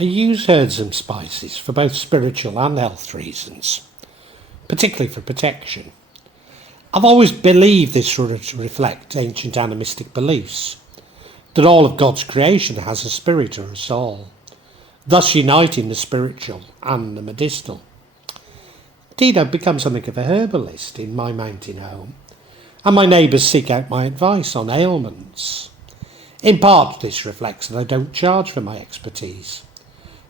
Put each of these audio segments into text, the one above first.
I use herbs and spices for both spiritual and health reasons, particularly for protection. I've always believed this to reflect ancient animistic beliefs, that all of God's creation has a spirit or a soul, thus uniting the spiritual and the medicinal. Indeed, I've become something of a herbalist in my mountain home, and my neighbours seek out my advice on ailments. In part, this reflects that I don't charge for my expertise,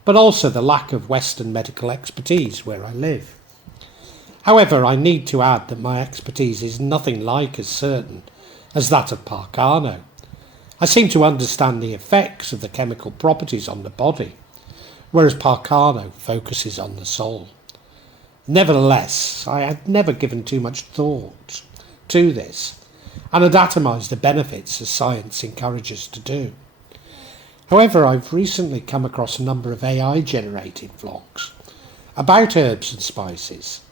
but also the lack of Western medical expertise where I live. However, I need to add that my expertise is nothing like as certain as that of Parcano. I seem to understand the effects of the chemical properties on the body, whereas Parcano focuses on the soul. Nevertheless, I had never given too much thought to this, and had atomised the benefits as science encourages to do. However, I've recently come across a number of AI-generated vlogs about herbs and spices,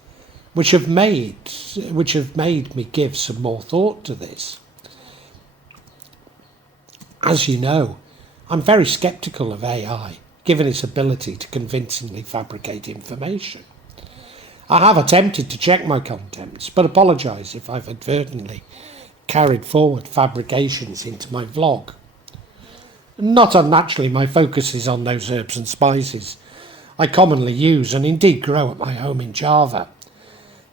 which have made me give some more thought to this. As you know, I'm very sceptical of AI, given its ability to convincingly fabricate information. I have attempted to check my contents, but apologise if I've inadvertently carried forward fabrications into my vlog. Not unnaturally, my focus is on those herbs and spices I commonly use and indeed grow at my home in Java.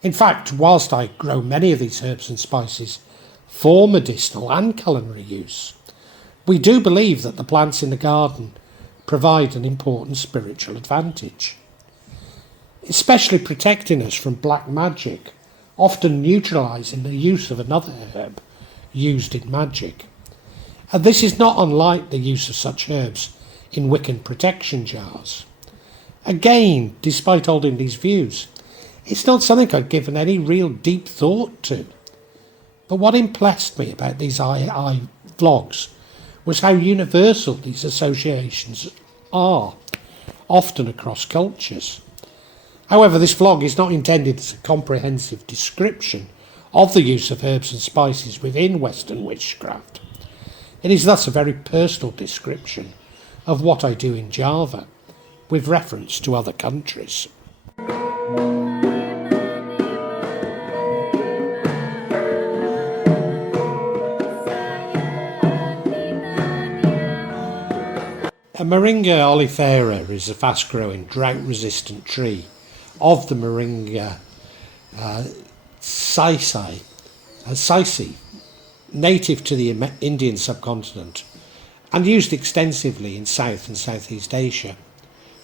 In fact, whilst I grow many of these herbs and spices for medicinal and culinary use, we do believe that the plants in the garden provide an important spiritual advantage, especially protecting us from black magic, often neutralising the use of another herb used in magic. And this is not unlike the use of such herbs in Wiccan protection jars. Again, despite holding these views, it's not something I've given any real deep thought to. But what impressed me about these AI vlogs was how universal these associations are, often across cultures. However, this vlog is not intended as a comprehensive description of the use of herbs and spices within Western witchcraft. It is thus a very personal description of what I do in Java, with reference to other countries. A Moringa oleifera is a fast-growing, drought-resistant tree of the Moringaceae, native to the Indian subcontinent and used extensively in South and Southeast Asia.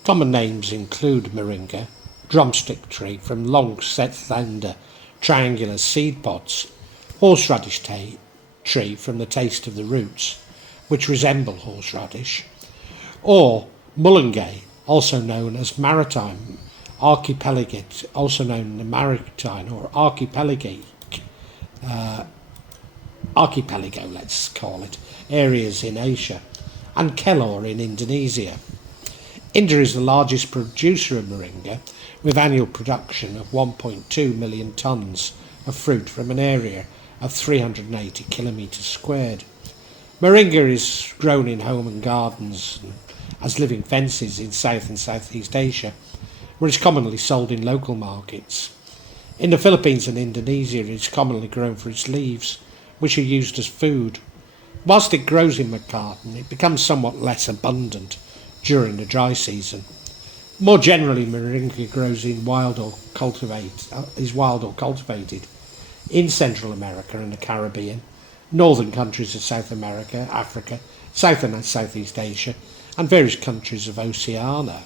Common names include moringa, drumstick tree from long slender triangular seed pods, horseradish tree from the taste of the roots, which resemble horseradish, or malunggay, also known as maritime, archipelago, also known as maritime or archipelago, let's call it, areas in Asia, and kelor in Indonesia. India is the largest producer of moringa, with annual production of 1.2 million tonnes of fruit from an area of 380 kilometres squared. Moringa is grown in home and gardens and as living fences in South and Southeast Asia, where it's commonly sold in local markets. In the Philippines and Indonesia, it is commonly grown for its leaves, which are used as food. Whilst it grows in the garden, it becomes somewhat less abundant during the dry season. More generally, moringa grows in wild or cultivated in Central America and the Caribbean, northern countries of South America, Africa, South and Southeast Asia, and various countries of Oceania.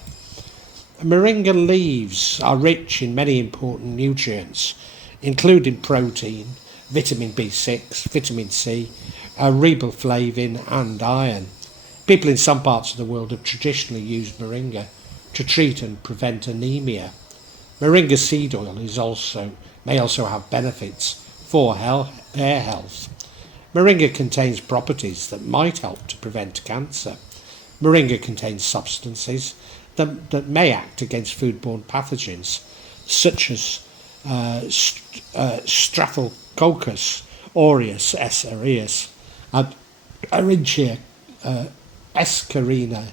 Moringa leaves are rich in many important nutrients, including protein, vitamin B6, vitamin C, riboflavin and iron. People in some parts of the world have traditionally used moringa to treat and prevent anemia. Moringa seed oil may also have benefits for hair health. Moringa contains properties that might help to prevent cancer. Moringa contains substances that may act against foodborne pathogens, such as Staphylococcus aureus, S. aureus, and Escherichia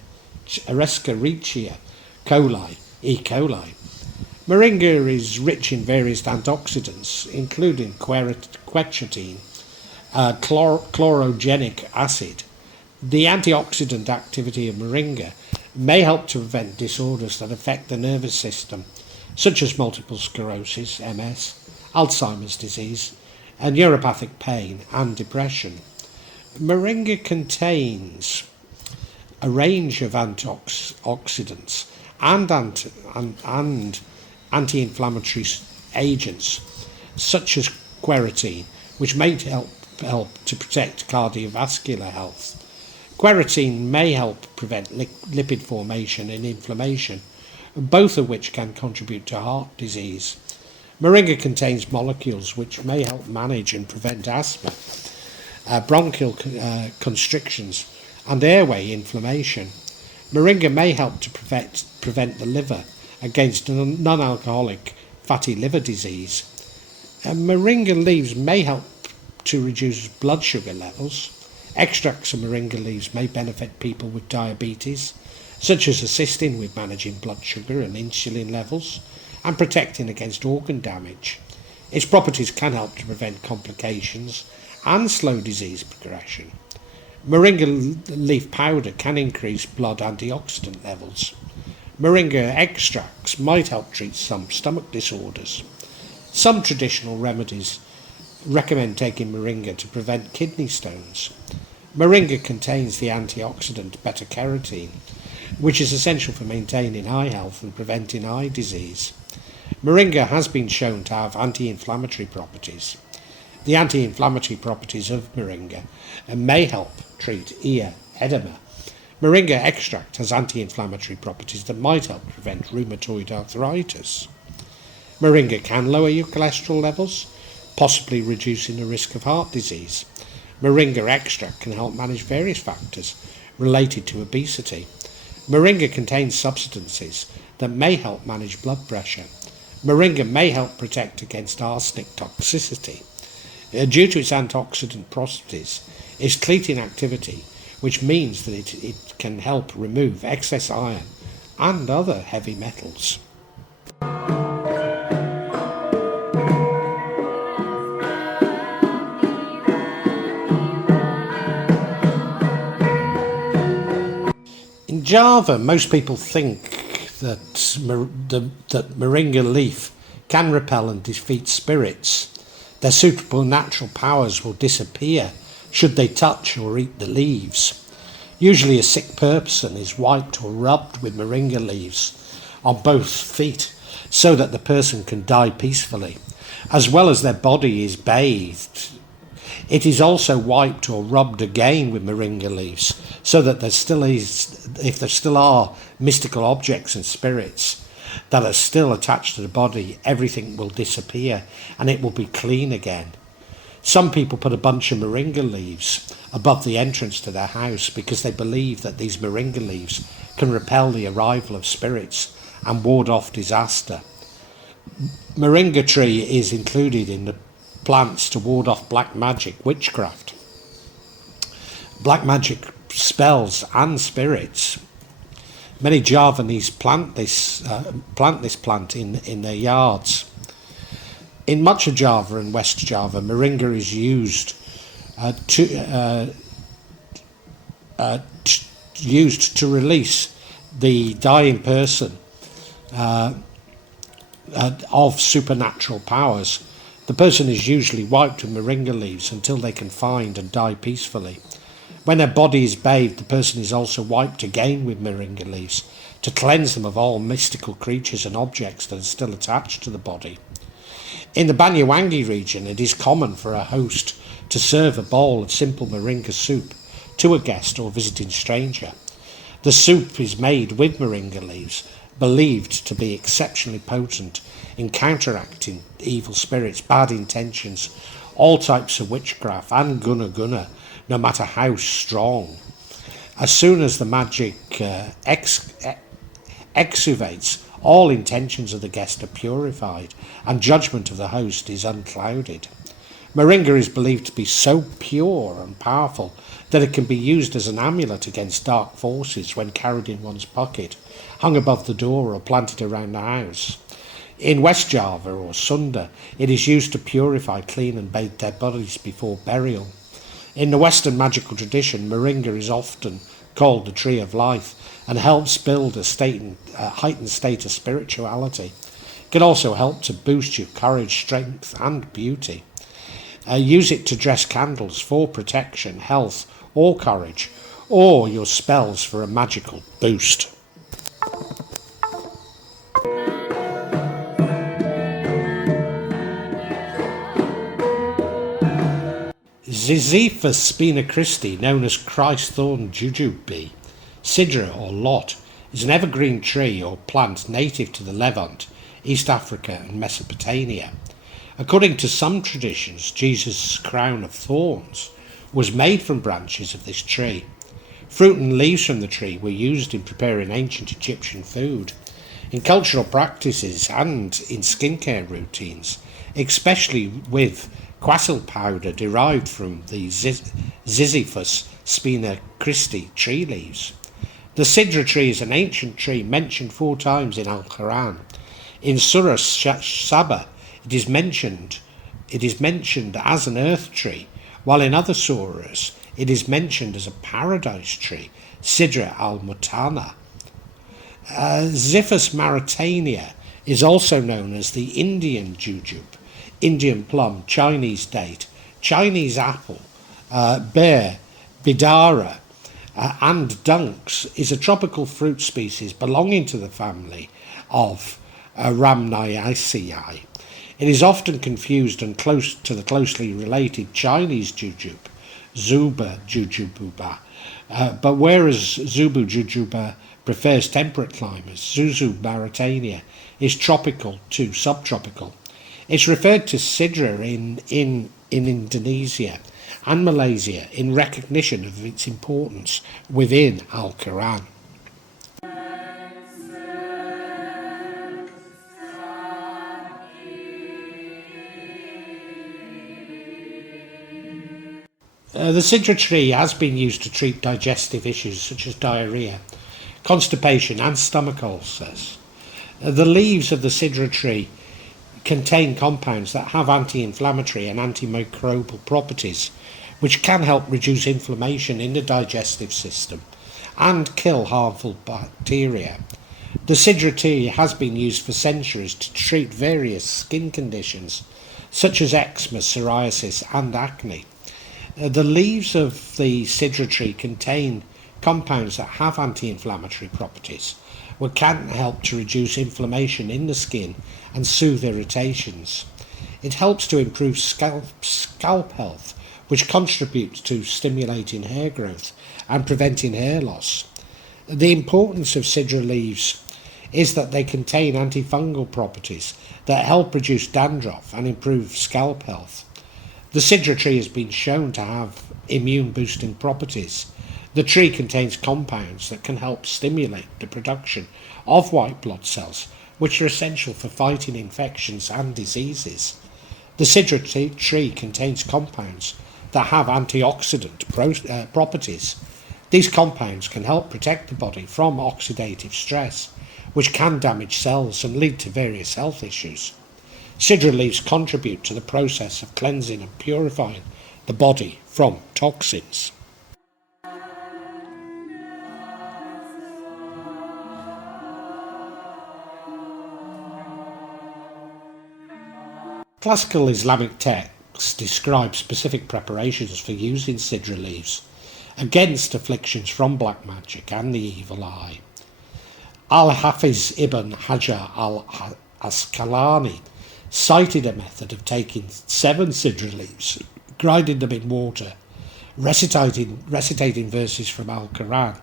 Escherichia coli, E. coli. Moringa is rich in various antioxidants, including quercetin, chlorogenic acid. The antioxidant activity of moringa may help to prevent disorders that affect the nervous system, such as multiple sclerosis, MS, Alzheimer's disease, and neuropathic pain and depression. Moringa contains a range of antioxidants and anti-inflammatory agents, such as quercetin, which may help to protect cardiovascular health. Quercetin may help prevent lipid formation and inflammation, both of which can contribute to heart disease. Moringa contains molecules which may help manage and prevent asthma, bronchial constrictions, and airway inflammation. Moringa may help to prevent the liver against non-alcoholic fatty liver disease. Moringa leaves may help to reduce blood sugar levels. Extracts of moringa leaves may benefit people with diabetes, such as assisting with managing blood sugar and insulin levels and protecting against organ damage. Its properties can help to prevent complications and slow disease progression. Moringa leaf powder can increase blood antioxidant levels. Moringa extracts might help treat some stomach disorders. Some traditional remedies recommend taking moringa to prevent kidney stones. Moringa contains the antioxidant beta-carotene, which is essential for maintaining eye health and preventing eye disease. Moringa has been shown to have anti-inflammatory properties. The anti-inflammatory properties of moringa may help treat ear edema. Moringa extract has anti-inflammatory properties that might help prevent rheumatoid arthritis. Moringa can lower your cholesterol levels, possibly reducing the risk of heart disease. Moringa extract can help manage various factors related to obesity. Moringa contains substances that may help manage blood pressure. Moringa may help protect against arsenic toxicity. Due to its antioxidant properties, its cleating activity, which means that it can help remove excess iron and other heavy metals. In Java, most people think that moringa leaf can repel and defeat spirits. Their supernatural powers will disappear should they touch or eat the leaves. Usually a sick person is wiped or rubbed with moringa leaves on both feet so that the person can die peacefully, as well as their body is bathed. It is also wiped or rubbed again with moringa leaves so that if there still are mystical objects and spirits that are still attached to the body, everything will disappear and it will be clean again. Some people put a bunch of moringa leaves above the entrance to their house because they believe that these moringa leaves can repel the arrival of spirits and ward off disaster. Moringa tree is included in the plants to ward off black magic, witchcraft, black magic spells and spirits. Many Javanese plant this plant in their yards. In much of Java and West Java, moringa is used to release the dying person of supernatural powers. The person is usually wiped with moringa leaves until they can find and die peacefully. When their body is bathed, the person is also wiped again with moringa leaves to cleanse them of all mystical creatures and objects that are still attached to the body. In the Banyuwangi region, it is common for a host to serve a bowl of simple moringa soup to a guest or visiting stranger. The soup is made with moringa leaves, believed to be exceptionally potent in counteracting evil spirits, bad intentions, all types of witchcraft and guna, no matter how strong. As soon as the magic exudates, all intentions of the guest are purified and judgment of the host is unclouded. Moringa is believed to be so pure and powerful that it can be used as an amulet against dark forces when carried in one's pocket, hung above the door or planted around the house. In West Java or Sunda, it is used to purify, clean and bathe dead bodies before burial. In the Western magical tradition, Moringa is often called the tree of life and helps build a heightened state of spirituality. It can also help to boost your courage, strength and beauty. Use it to dress candles for protection, health or courage, or your spells for a magical boost. Ziziphus spina-christi, known as Christ thorn jujube, Sidr or Lote, is an evergreen tree or plant native to the Levant, East Africa and Mesopotamia. According to some traditions, Jesus' crown of thorns was made from branches of this tree. Fruit and leaves from the tree were used in preparing ancient Egyptian food, in cultural practices and in skincare routines, especially with qasil powder derived from the Ziziphus spina-christi tree leaves. The Sidr tree is an ancient tree mentioned 4 times in Al-Quran. In Surah Saba, it is mentioned as an earth tree, while in other surahs it is mentioned as a paradise tree, Sidr al-Mutana. Ziziphus maritime is also known as the Indian jujube, Indian plum, Chinese date, Chinese apple, bear, bidara, and dunks is a tropical fruit species belonging to the family of Ramnaceae. It is often confused and close to the closely related Chinese jujube, Zuba jujububa, but whereas Zubu jujuba prefers temperate climates, Zuzu maritime is tropical to subtropical. It's referred to Sidr in Indonesia and Malaysia in recognition of its importance within Al-Quran. The Sidr tree has been used to treat digestive issues such as diarrhoea, constipation and stomach ulcers. The leaves of the Sidr tree contain compounds that have anti-inflammatory and antimicrobial properties, which can help reduce inflammation in the digestive system and kill harmful bacteria. The Sidr tree has been used for centuries to treat various skin conditions such as eczema, psoriasis and acne. The leaves of the Sidr tree contain compounds that have anti-inflammatory properties, which can help to reduce inflammation in the skin and soothe irritations. It helps to improve scalp health, which contributes to stimulating hair growth and preventing hair loss. The importance of Sidr leaves is that they contain antifungal properties that help reduce dandruff and improve scalp health. The Sidr tree has been shown to have immune boosting properties. The tree contains compounds that can help stimulate the production of white blood cells, which are essential for fighting infections and diseases. The Sidr tree contains compounds that have antioxidant properties. These compounds can help protect the body from oxidative stress, which can damage cells and lead to various health issues. Sidr leaves contribute to the process of cleansing and purifying the body from toxins. Classical Islamic texts describe specific preparations for using Sidr leaves against afflictions from black magic and the evil eye. Al-Hafiz ibn Hajar al-Asqalani cited a method of taking 7 Sidr leaves, grinding them in water, recitating verses from Al-Quran,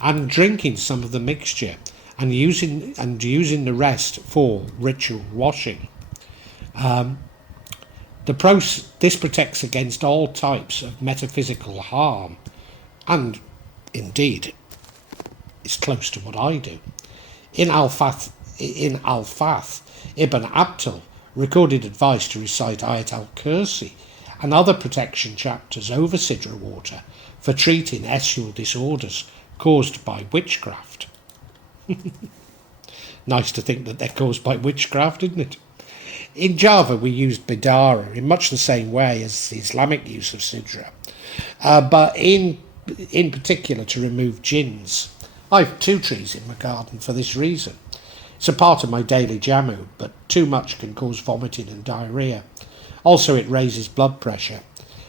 and drinking some of the mixture, and using the rest for ritual washing. This protects against all types of metaphysical harm, and indeed is close to what I do. In Al-Fath Ibn Abdul recorded advice to recite Ayat al-Kursi and other protection chapters over Sidr water for treating estual disorders caused by witchcraft. Nice to think that they're caused by witchcraft, isn't it? In Java, we used bidara in much the same way as the Islamic use of sidra, but in particular to remove jinns. I have 2 trees in my garden for this reason. It's a part of my daily jamu, but too much can cause vomiting and diarrhoea. Also, it raises blood pressure.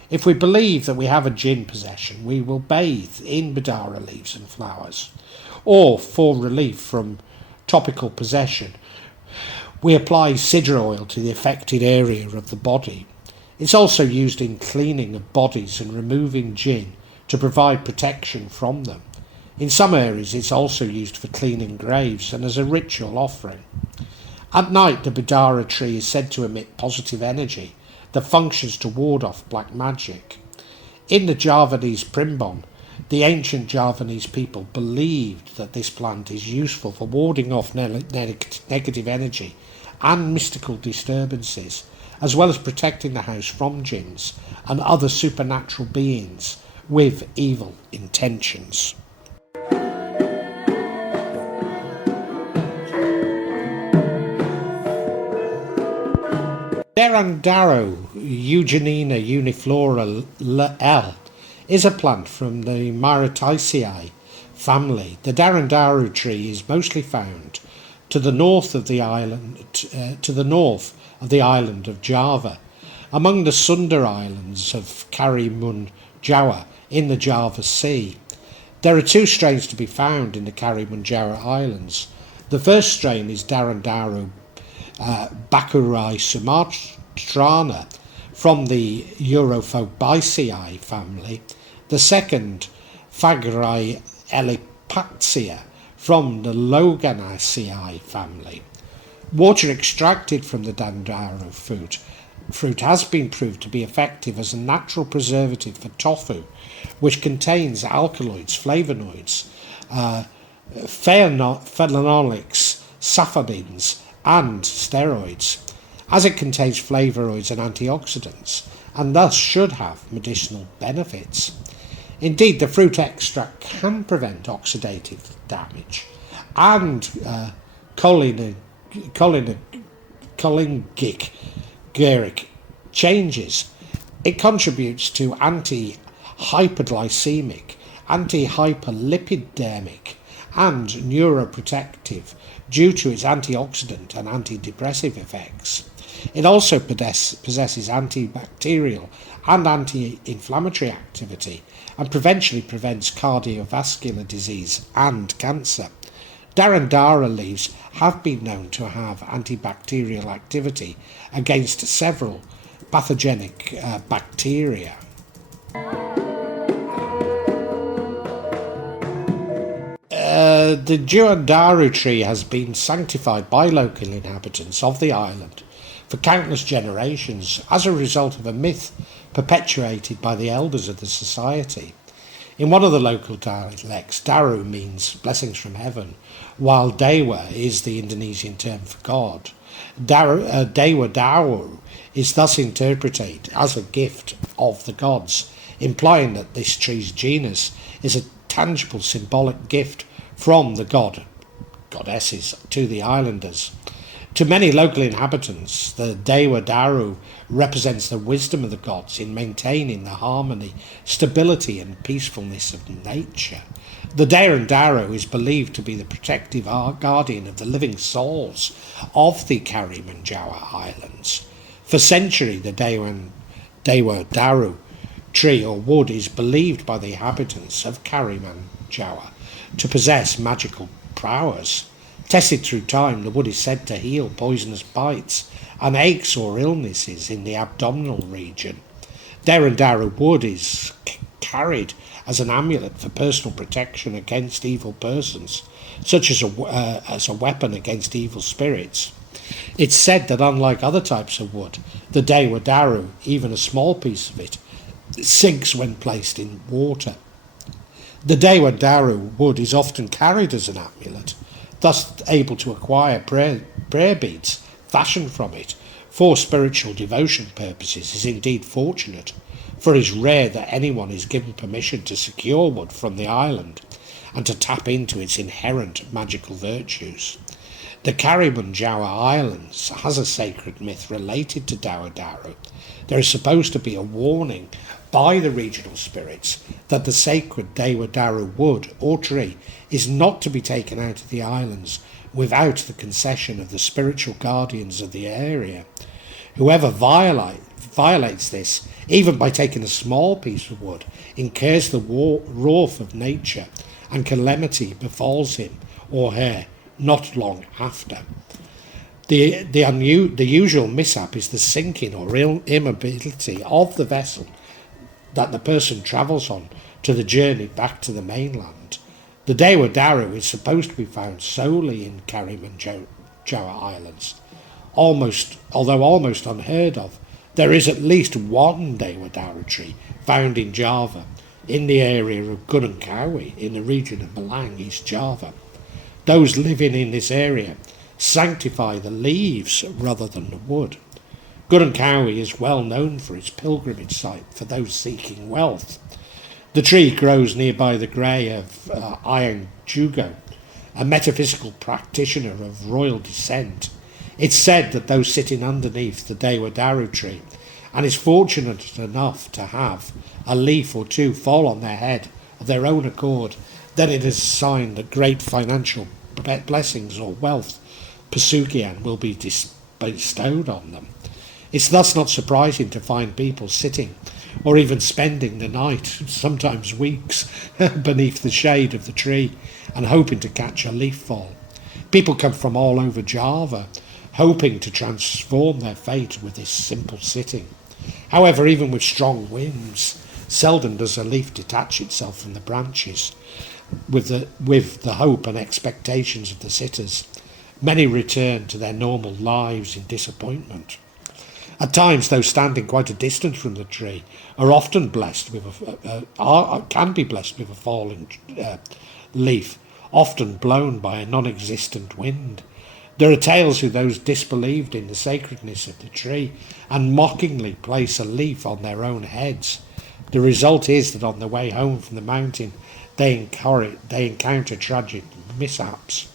If we believe that we have a jinn possession, we will bathe in bidara leaves and flowers. Or, for relief from topical possession, we apply sidr oil to the affected area of the body. It's also used in cleaning of bodies and removing jinn to provide protection from them. In some areas it's also used for cleaning graves and as a ritual offering. At night the bidara tree is said to emit positive energy that functions to ward off black magic. In the Javanese Primbon, the ancient Javanese people believed that this plant is useful for warding off negative energy and mystical disturbances, as well as protecting the house from jinns and other supernatural beings with evil intentions. Derandaro Eugenina uniflora L is a plant from the Moringaceae family. The Darandaru tree is mostly found to the north of the island of Java, among the Sunda Islands of Karimun Jawa in the Java Sea. There are 2 strains to be found in the Karimun Jawa Islands. The first strain is Darandaru Bakurai sumatrana from the Europhobiaceae family. The second, Fagrai elipatia from the Loganaceae family. Water extracted from the Dandaro fruit has been proved to be effective as a natural preservative for tofu, which contains alkaloids, flavonoids, phenolics, sulfonins, and steroids, as it contains flavonoids and antioxidants, and thus should have medicinal benefits. Indeed, the fruit extract can prevent oxidative damage and cholinergic changes. It contributes to anti-hyperglycemic, anti-hyperlipidemic, and neuroprotective due to its antioxidant and antidepressive effects. It also possesses antibacterial and anti-inflammatory activity and prevention prevents cardiovascular disease and cancer. Darandara leaves have been known to have antibacterial activity against several pathogenic bacteria. The Dewandaru tree has been sanctified by local inhabitants of the island for countless generations as a result of a myth perpetuated by the elders of the society. In one of the local dialects, Daru means blessings from heaven, while Dewa is the Indonesian term for God. Dewa Daru is thus interpreted as a gift of the gods, implying that this tree's genus is a tangible symbolic gift from the goddesses to the islanders. To many local inhabitants, the Dewa Daru represents the wisdom of the gods in maintaining the harmony, stability and peacefulness of nature. The Dewa Daru is believed to be the protective guardian of the living souls of the Karimanjawa Islands. For centuries, the Dewa Daru tree or wood is believed by the inhabitants of Karimanjawa to possess magical powers. Tested through time, the wood is said to heal poisonous bites and aches or illnesses in the abdominal region. Derandara wood is carried as an amulet for personal protection against evil persons, such as a weapon against evil spirits. It's said that unlike other types of wood, the Dewa-daru, even a small piece of it, sinks when placed in water. The Dewa-daru wood is often carried as an amulet, thus able to acquire prayer beads fashioned from it for spiritual devotion purposes is indeed fortunate, for it is rare that anyone is given permission to secure wood from the island and to tap into its inherent magical virtues. The Karimunjawa Islands has a sacred myth related to Dawa Daru. There is supposed to be a warning by the regional spirits that the sacred Dewa Daru wood or tree is not to be taken out of the islands without the concession of the spiritual guardians of the area. Whoever violates this, even by taking a small piece of wood, incurs the wrath of nature, and calamity befalls him or her not long after. The usual mishap is the sinking or immobility of the vessel that the person travels on to the journey back to the mainland. The Dewa Daru is supposed to be found solely in Karimunjawa Islands. Although almost unheard of, there is at least one Dewa Daru tree found in Java, in the area of Gunungkawi, in the region of Malang, East Java. Those living in this area sanctify the leaves rather than the wood. Gunungkawi is well known for its pilgrimage site for those seeking wealth. The tree grows nearby the grey of Iron Jugo, a metaphysical practitioner of royal descent. It's said that those sitting underneath the Dewa Daru tree and is fortunate enough to have a leaf or two fall on their head of their own accord, then it is a sign that great financial blessings or wealth, Pesugian, will be bestowed on them. It's thus not surprising to find people sitting, or even spending the night, sometimes weeks, beneath the shade of the tree and hoping to catch a leaf fall. People come from all over Java, hoping to transform their fate with this simple sitting. However, even with strong winds, seldom does a leaf detach itself from the branches with the hope and expectations of the sitters. Many return to their normal lives in disappointment. At times, those standing quite a distance from the tree are often blessed with can be blessed with a falling leaf, often blown by a non-existent wind. There are tales of those disbelieved in the sacredness of the tree and mockingly place a leaf on their own heads. The result is that on the way home from the mountain, they encounter tragic mishaps.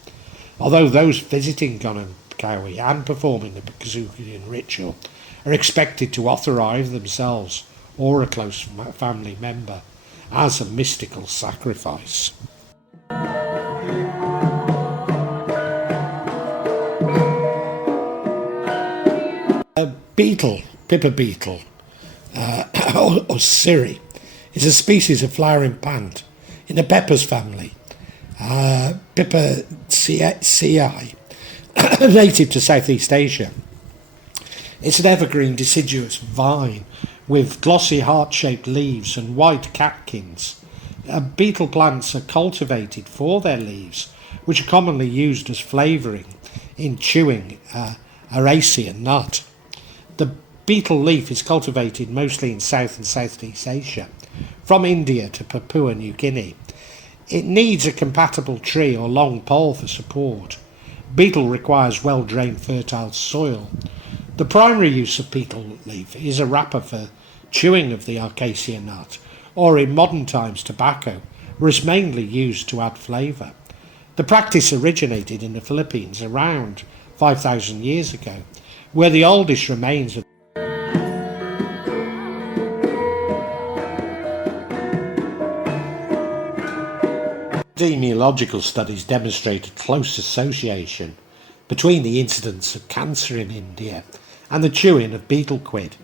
Although those visiting Gunungkawi and performing the Pesugian ritual are expected to authorize themselves or a close family member as a mystical sacrifice. A beetle, pippa beetle, or siri, is a species of flowering plant in the peppers family, Pippaceae, native to Southeast Asia. It's an evergreen deciduous vine with glossy heart-shaped leaves and white catkins. Beetle plants are cultivated for their leaves, which are commonly used as flavouring in chewing Araceae nut. The beetle leaf is cultivated mostly in South and Southeast Asia, from India to Papua New Guinea. It needs a compatible tree or long pole for support. Beetle requires well-drained fertile soil. The primary use of beetle leaf is a wrapper for chewing of the Araceae nut, or in modern times tobacco, where it's mainly used to add flavour. The practice originated in the Philippines around 5,000 years ago, where the oldest remains of epidemiological studies demonstrate a close association between the incidence of cancer in India and the chewing of betel quid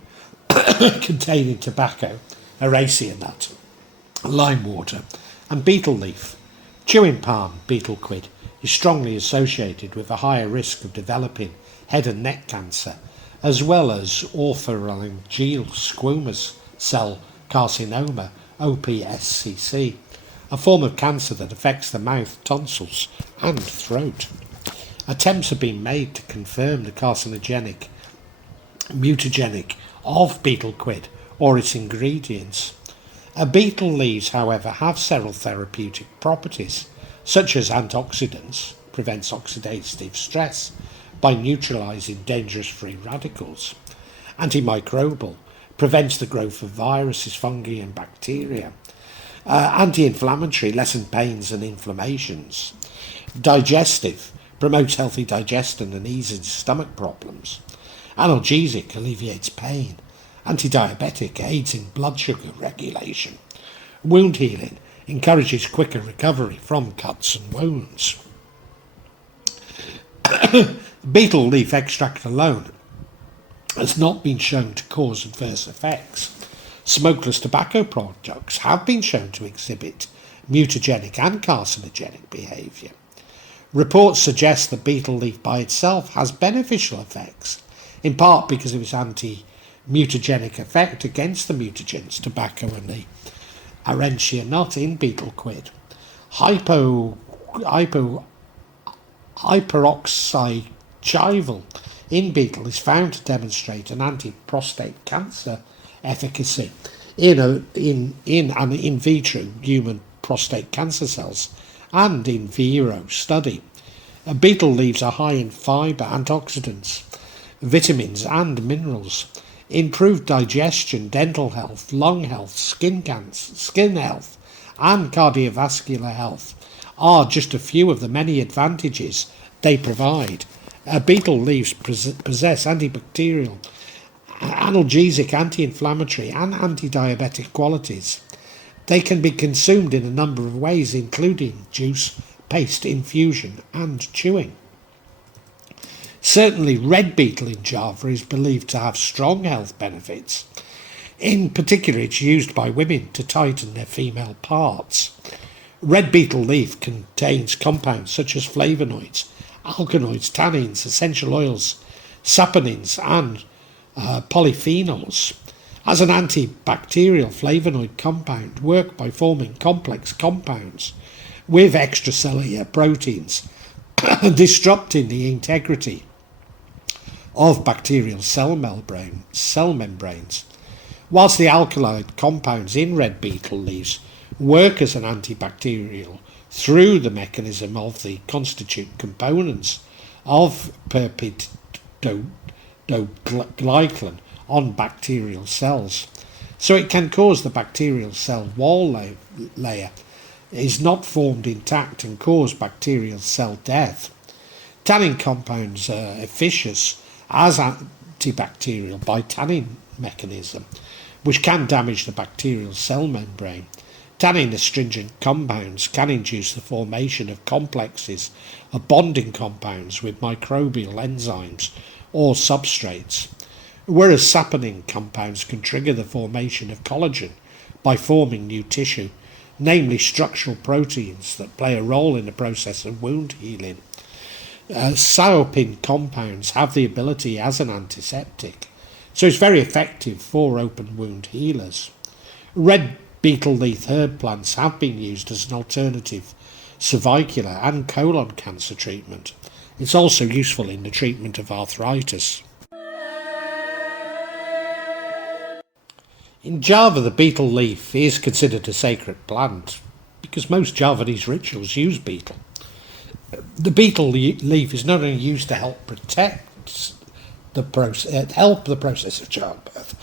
containing tobacco, Araceae nut, lime water and betel leaf. Chewing palm betel quid is strongly associated with a higher risk of developing head and neck cancer, as well as oropharyngeal squamous cell carcinoma, OPSCC, a form of cancer that affects the mouth, tonsils and throat. Attempts have been made to confirm the carcinogenic, mutagenic of betel quid or its ingredients. Betel leaves, however, have several therapeutic properties, such as antioxidants, prevents oxidative stress, by neutralising dangerous free radicals. Antimicrobial, prevents the growth of viruses, fungi and bacteria. Anti-inflammatory, lessen pains and inflammations. Digestive, promotes healthy digestion and eases stomach problems. Analgesic, alleviates pain. Anti-diabetic, aids in blood sugar regulation. Wound healing, encourages quicker recovery from cuts and wounds. Betel leaf extract alone has not been shown to cause adverse effects. Smokeless tobacco products have been shown to exhibit mutagenic and carcinogenic behaviour. Reports suggest that betel leaf by itself has beneficial effects, in part because of its anti-mutagenic effect against the mutagens tobacco and the Aurantia nut in betel quid. Hyperoxychival in betel is found to demonstrate an anti-prostate cancer efficacy in an in vitro human prostate cancer cells and in vivo study. Betel leaves are high in fibre, antioxidants, vitamins and minerals. Improved digestion, dental health, lung health, skin health and cardiovascular health are just a few of the many advantages they provide. Betel leaves possess antibacterial, analgesic, anti-inflammatory and anti-diabetic qualities. They can be consumed in a number of ways, including juice, paste, infusion and chewing. Certainly red betel in Java is believed to have strong health benefits. In particular, it's used by women to tighten their female parts. Red betel leaf contains compounds such as flavonoids, alkaloids, tannins, essential oils, saponins and polyphenols. As an antibacterial flavonoid compound, work by forming complex compounds with extracellular proteins, disrupting the integrity of bacterial cell membranes, whilst the alkaloid compounds in red betel leaves work as an antibacterial through the mechanism of the constituent components of peptidoglycan on bacterial cells. So it can cause the bacterial cell wall layer is not formed intact and cause bacterial cell death. Tannin compounds are efficacious as antibacterial by tannin mechanism, which can damage the bacterial cell membrane. Tannin astringent compounds can induce the formation of complexes of bonding compounds with microbial enzymes or substrates, whereas saponin compounds can trigger the formation of collagen by forming new tissue, namely structural proteins that play a role in the process of wound healing. Cyopin compounds have the ability as an antiseptic, so it's very effective for open wound healers. Red betel leaf herb plants have been used as an alternative cervicular and colon cancer treatment. It's also useful in the treatment of arthritis. In Java, the betel leaf is considered a sacred plant because most Javanese rituals use betel. The betel leaf is not only used to help protect the process of childbirth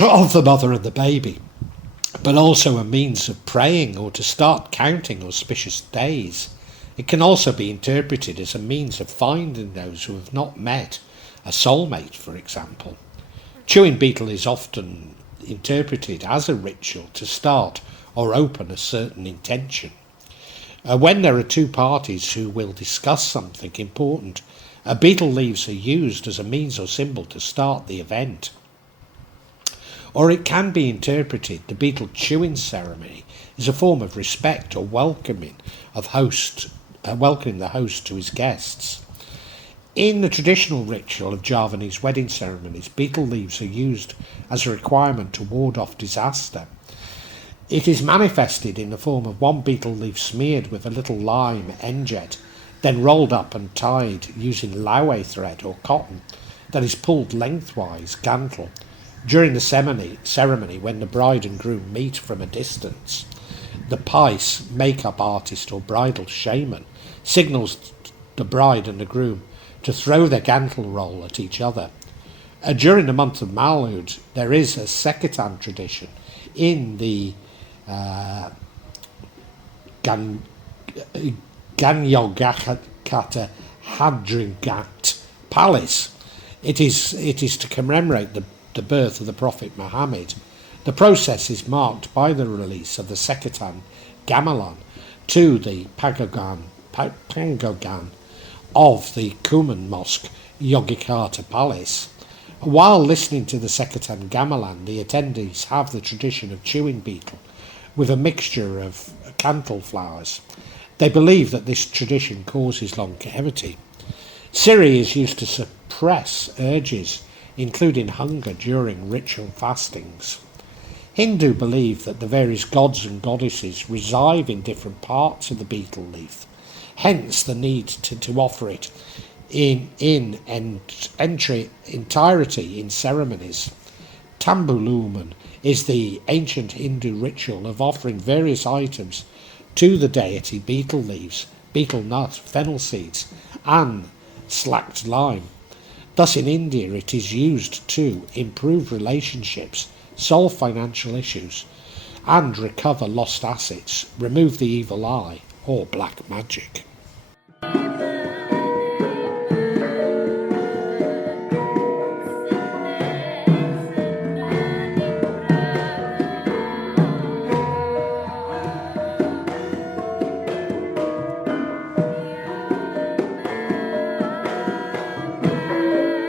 of the mother and the baby, but also a means of praying or to start counting auspicious days. It can also be interpreted as a means of finding those who have not met a soulmate, for example. Chewing betel is often interpreted as a ritual to start or open a certain intention. When there are two parties who will discuss something important, betel leaves are used as a means or symbol to start the event. Or it can be interpreted the betel chewing ceremony is a form of respect or welcoming the host to his guests. In the traditional ritual of Javanese wedding ceremonies, betel leaves are used as a requirement to ward off disaster. It is manifested in the form of one betel leaf smeared with a little lime enjet, then rolled up and tied using laue thread or cotton that is pulled lengthwise, gantle, during the ceremony when the bride and groom meet from a distance. The pice, makeup artist or bridal shaman signals the bride and the groom to throw their gantel roll at each other. During the month of Malud, there is a Sekatan tradition in the Ganyogakata Hadringat Palace. It is to commemorate the birth of the Prophet Muhammad. The process is marked by the release of the Sekatan Gamelan to the Pangogan of the Kuman Mosque Yogyakarta Palace. While listening to the Sekatan Gamelan, the attendees have the tradition of chewing betel with a mixture of cantal flowers. They believe that this tradition causes longevity. Siri is used to suppress urges, including hunger, during ritual fastings. Hindu believe that the various gods and goddesses reside in different parts of the betel leaf, hence the need to offer it in entirety in ceremonies. Tambuluman is the ancient Hindu ritual of offering various items to the deity: betel leaves, betel nut, fennel seeds, and slacked lime. Thus in India it is used to improve relationships, solve financial issues, and recover lost assets, remove the evil eye, or black magic.